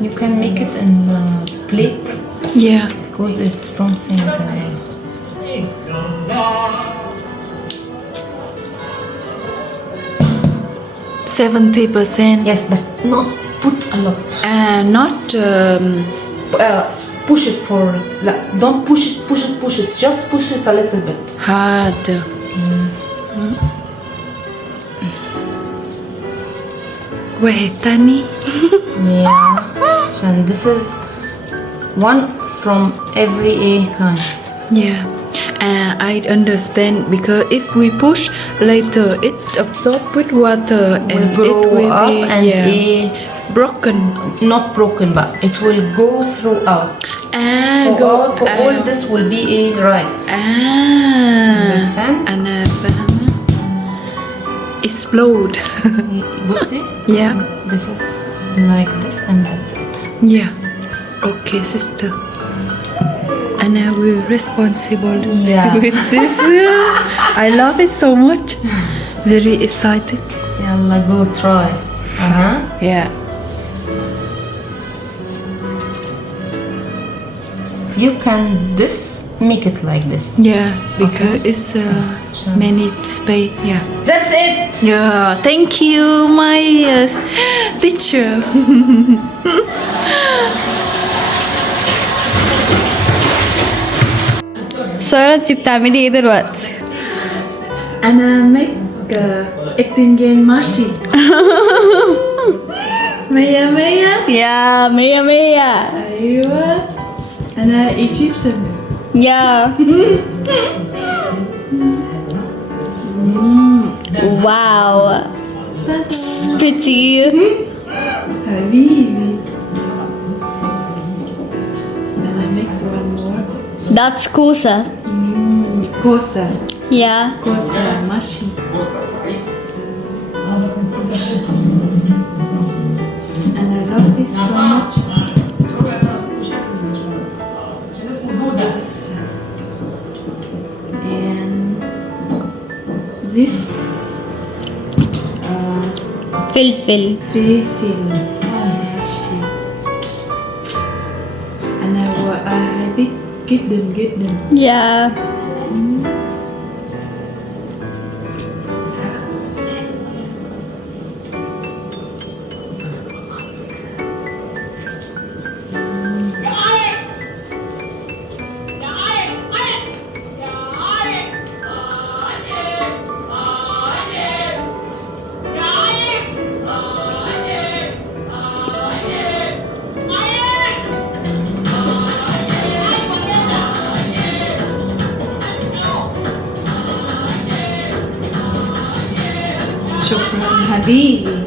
You can make it in a plate Yeah. because if something 70%. yes, but not put a lot. Not Push it for don't push it. Just push it a little bit. hard. Wait, Tani. Yeah. And this is one from every kind. Yeah. I understand because if we push later, it absorb with water and Will it grow will up be and broken. not broken, but it will go throughout. Go For all this will be a rice. Understand? أنا فاهمة. Explode. بصي. Yeah. This is like this and that's it. Yeah. Okay, sister. And I will responsible Yeah. with this. I love it so much. Very excited. Yalla, go try. Yeah. You can make it like this. Yeah, because it's many space. Yeah. That's it. Yeah. Thank you, my teacher. سارة انتي بتعملي ايه دلوقتي؟ أنا make Egyptian Mahshi. مية مية. يا مية مية. أيوة. أنا Egyptian. يا واو. pretty. حبيبي. أنا make one more. That's كوسة. كوسة. يا كوسة ماشي. And I love this so much. Yes. And this فلفل. فلفل ماشي. أنا أحب جدا جدا. يا شكرا حبيبي.